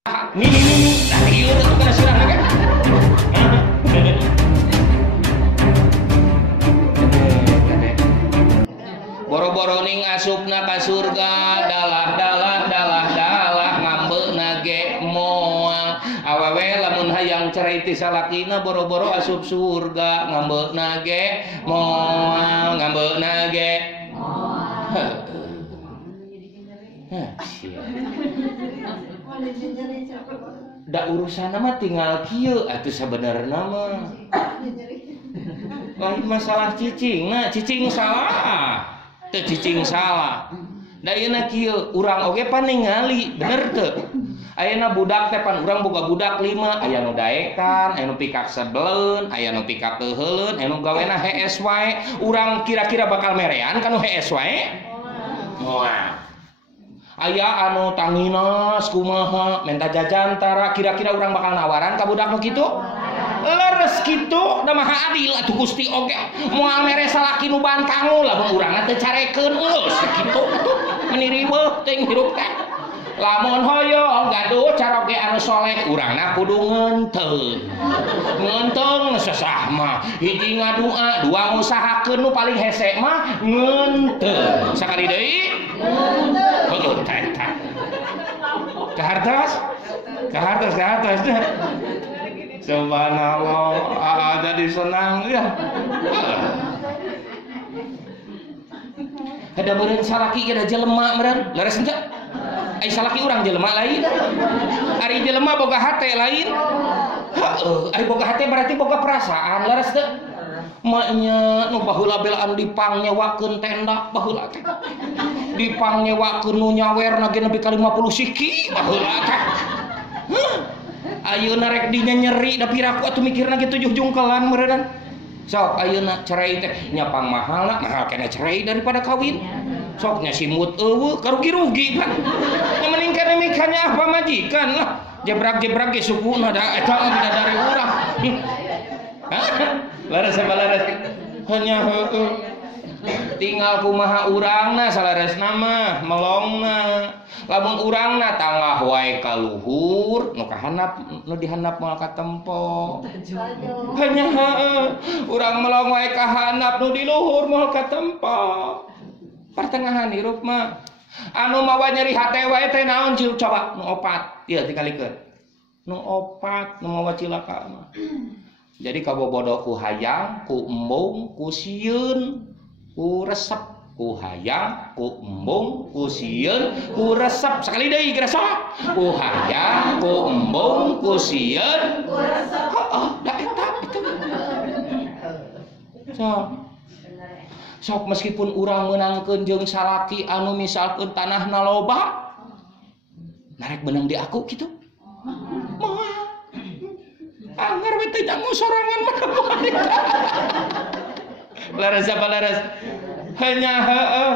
Nih, tadi ieu teh kana sirahna kan. Boro-boro ning asupna ka surga, dalah ngambeuna ge moal. Awewe lamun hayang cerai ti salakina boro-boro asup surga, ngambeuna ge moal, ngambeuna ge moal. Da urusan mah tinggal kieu atuh sabenerna mah. Lain masalah cicing, nah cicing salah. Teu cicing salah. Da ieu kieu urang oge paningali, bener teu? Ayeuna budak teh pan urang boga budak 5, aya nu daekan, aya nu pikak sebeleun, aya nu pikak teu heuleun, aya nu gawena hees wae. Urang kira-kira bakal merean ka nu hees wae? Moal. Aya anu tanginas kumaha minta jajan tara kira-kira urang bakal nawaran ka budak nu kitu? Leres kitu da maha adil atuh Gusti oge. Moal mere salaki nu ban kangul lamun urang teh carekeun eus kitu atuh meniri beuh teuing hirup teh. Lamun hoyong gaduh caroge anu soleh urangna kudu ngeunteung. Ngeunteung sesah mah hiji ngadua, dua ngusahakeun nu paling hese mah ngeunteung. Sakali deui ngeunteung. Kehartos. Subhanallah, jadi senang ya. Ada meureun salaki ge da jelema meureun, leres henteu? Ai salaki urang jelema lain. Ari jelema boga hate lain. Heueuh, ari boga hate berarti boga perasaan, leres teu? Maknya nu baheula belaan dipang nyewakeun tenda baheula teh. Dipang nyewakeun nu nyawerna ge nepi ka 50 siki baheula teh. Ayeuna rek dinya nyeri da piraku atuh mikirna ge 7 jungkelan meureun. Sok ayeuna cerai teh nyapang mahal kena cerai daripada kawin. Sok nya simut eueuh karugi-rugi kan. Nya mending kana mikanya apa majikan lah. Jebrak-jebrak ge sukuna da eta bidadari urang. Laras apa laras? Hanya heueuh. Tinggal kumaha urangna salaresna mah melongna. Lamun urangna tangah wae ka luhur, nu kahandap nu dihandap moal ka tempo. Hanya heueuh. Urang melong wae ka handap nu di luhur moal ka tempo. Pertengahan hirup mah. Anu mawa nyeri hate wae teh naon coba? Nu opat. Ieu tingalikeun. Nu opat nu mawa cilaka mah. Jadi kabobodo ku hayang, ku embung, ku sieun, ku resep, ku hayang, ku embung, ku sieun, ku resep. Sekali deui gerasa. Ku hayang, ku embung, ku sieun, ku resep. Heeh, da eta itu. Sok meskipun urang meunangkeun jeung salaki anu misalkeun tanahna loba, narek menang di aku kitu. Moal. Anggar we teh jangu sorangan mah. Laras apa laras? Hanya heueuh.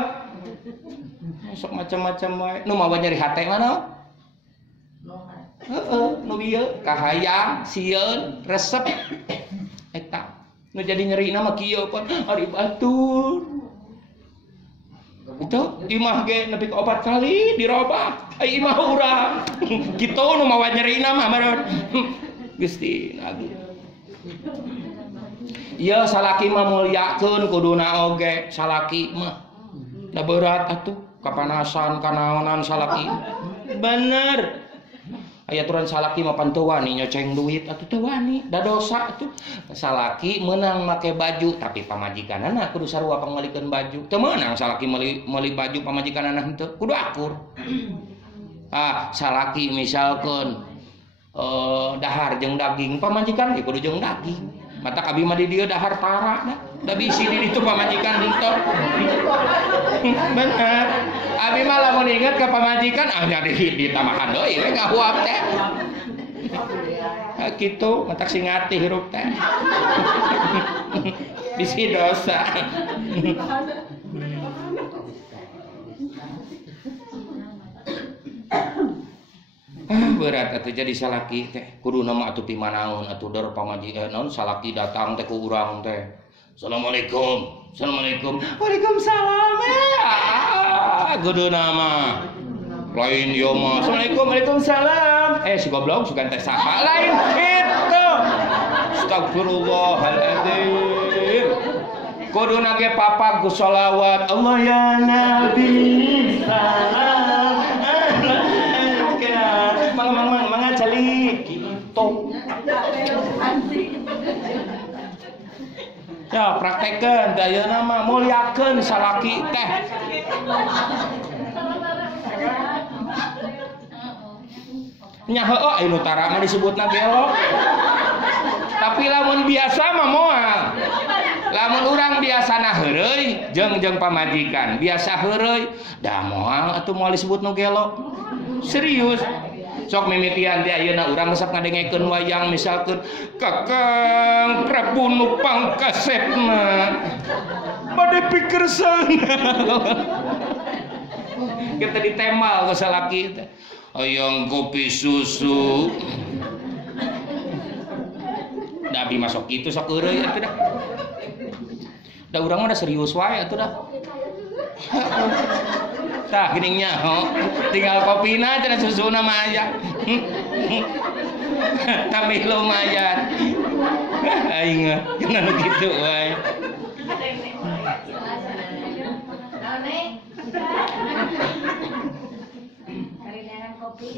Sok macam-macam wae. Nu mawa nyeri hate mana? Heeh, nu ieu kahayang, sieun, resep. Eta. Nu jadi nyerina mah kieu pun ari batur. Itu imah ge nepi ka 4 kali dirobah. Ai imah urang. Kitu nu mawa nyerina mah maron. Gusti Agung. Ieu salaki mah mulyakeun kuduna oge salaki mah. Da berat atuh kapanasan kanaonan salaki. Bener. Aya aturan salaki mah pan teu wani nyoceng duit atuh teu wani, da dosa atuh. Salaki meunang make baju tapi pamajikanana kudu sarua pangalikeun baju. Teu meunang salaki meuli baju pamajikanana henteu, kudu akur. Salaki misalkeun dahar jeung daging pamajikan ge kudu jeung daging. Mata abi mah di dieu dahar tara da bisi di ditu pamajikan dintor. Bener. Abi mah lamun inget ka pamajikan nya di tamahan deui we ngahuap teh. Kitu matak sing ngati hirup teh. Bisi dosa. Berat atuh jadi salaki teh kuduna mah atuh pimanaon atuh deur naon salaki datang teh ku urang teh. Assalamualaikum. Waalaikumsalam. Kuduna mah lain ieu mah. Assalamualaikum, waalaikumsalam. Si goblok sugan teh saha lain itu. Astagfirullahaladzim. Kudu nage papa ku sholawat. Allah ya Nabi salam alaika. Mangga calik gitu. Ya praktekeun da ayeuna mah mulyakeun salaki teh. Nya heueuh anu tara mah disebutna belok. Tapi lamun biasa mah moal. Lamun urang biasana heureuy jeung pamajikan, biasa heureuy da moal atuh moal disebut nu gelok. Serius. Sok mimitian teh ayeuna urang resep ngadengekeun wayang misalkeun Kakang Prabu nu pangkasepna bade pikir sauna. Kita ditemal ku salaki teh. Hoyong kopi susu. Da abi masuk kitu sok heureuy atuh dah. Da urang mah da serius wae atuh dah. Tah geuning nyaho tinggal kopina cenah susuna mah aya. Tapi lumayan. Aing mah cenah kitu wae.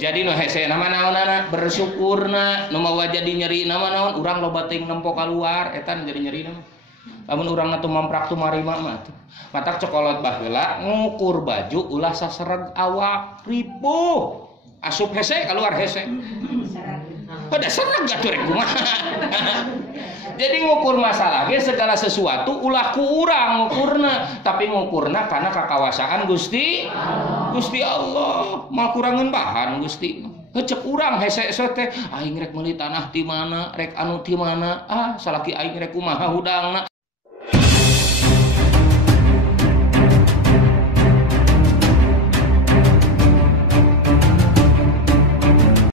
Jadi nu hese nama naonana bersyukurna nu mawa jadi nyeri nama naon urang loba teuing nempo kaluar eta jadi nyeri nama. Lamun urang teu mamprak tumarima mah tuh. Matak cokolot baheula ngukur baju ulah sasereg awak ripuh. Asup hese keluar hese. Pada sereg atuh rek kumaha. Jadi ngukur masalah ge segala sesuatu ulah ku urang ngukurna, tapi ngukurna karena kakawasaan Gusti Allah. Mal kurangeun bahan Gusti. Hecep urang hese teh aing rek meuli tanah ti mana, rek anu ti mana. Salaki aing rek kumaha hudangna.